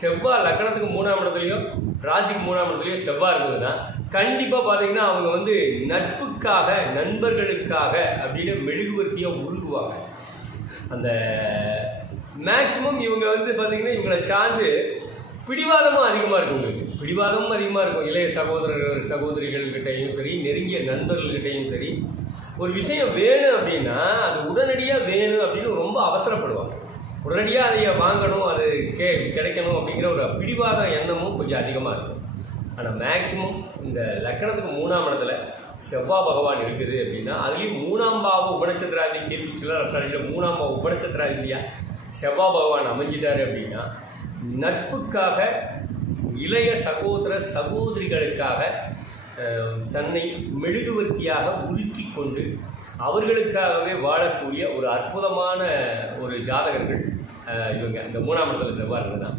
செவ்வாய் லக்னத்துக்கு 3ஆம் இடத்துலையும் ராசிக்கு 3ஆம் இடத்துலையும் செவ்வாய் இருந்ததுன்னா கண்டிப்பாக பார்த்தீங்கன்னா அவங்க வந்து நட்புக்காக நண்பர்களுக்காக அப்படின்னு மெழுகுவர்த்தியை உருகுவாங்க. அந்த மேக்சிமம் இவங்க வந்து பார்த்தீங்கன்னா இவங்களை சார்ந்து பிடிவாதமும் அதிகமாக இருக்கும். உங்களுக்கு பிடிவாதமும் அதிகமாக இருக்கும். இளைய சகோதரிகள்கிட்டையும் சரி, நெருங்கிய நண்பர்கள்கிட்டையும் சரி, ஒரு விஷயம் வேணும் அப்படின்னா அது உடனடியாக வேணும் அப்படின்னு ரொம்ப அவசரப்படுவாங்க. உடனடியாக அதை வாங்கணும், அது கிடைக்கணும் அப்படிங்கிற ஒரு பிடிவாத எண்ணமும் கொஞ்சம் அதிகமாக இருக்கும். ஆனால் மேக்சிமம் இந்த லக்கணத்துக்கு 3ஆம் இடத்துல செவ்வாய் பகவான் இருக்குது அப்படின்னா அதுலேயும் 3ஆம் பாவ உபநட்சத்திராதி கேள்வியில் 3ஆம் பாவ உபநட்சத்திராதியா செவ்வாய் பகவான் அமைஞ்சிட்டாரு அப்படின்னா நட்புக்காக இளைய சகோதரிகளுக்காக தன்னை மெழுகுவர்த்தியாக உருக்கி கொண்டு அவர்களுக்காகவே வாழக்கூடிய ஒரு அற்புதமான ஒரு ஜாதகர்கள் இவங்க இந்த 3ஆம் இடத்துல செவ்வாய் தான்.